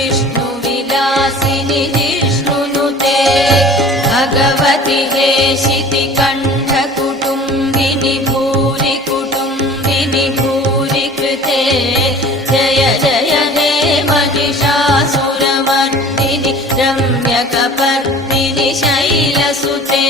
विष्णुविलासिनि जिष्णुनुते भगवति हेशितिकण्ठकुटुम्बिनि भूरि कुटुम्बिनि भूरि कृते जय जय हे महिषासुरमर्दिनि रम्यकपर्दिनि शैलसुते।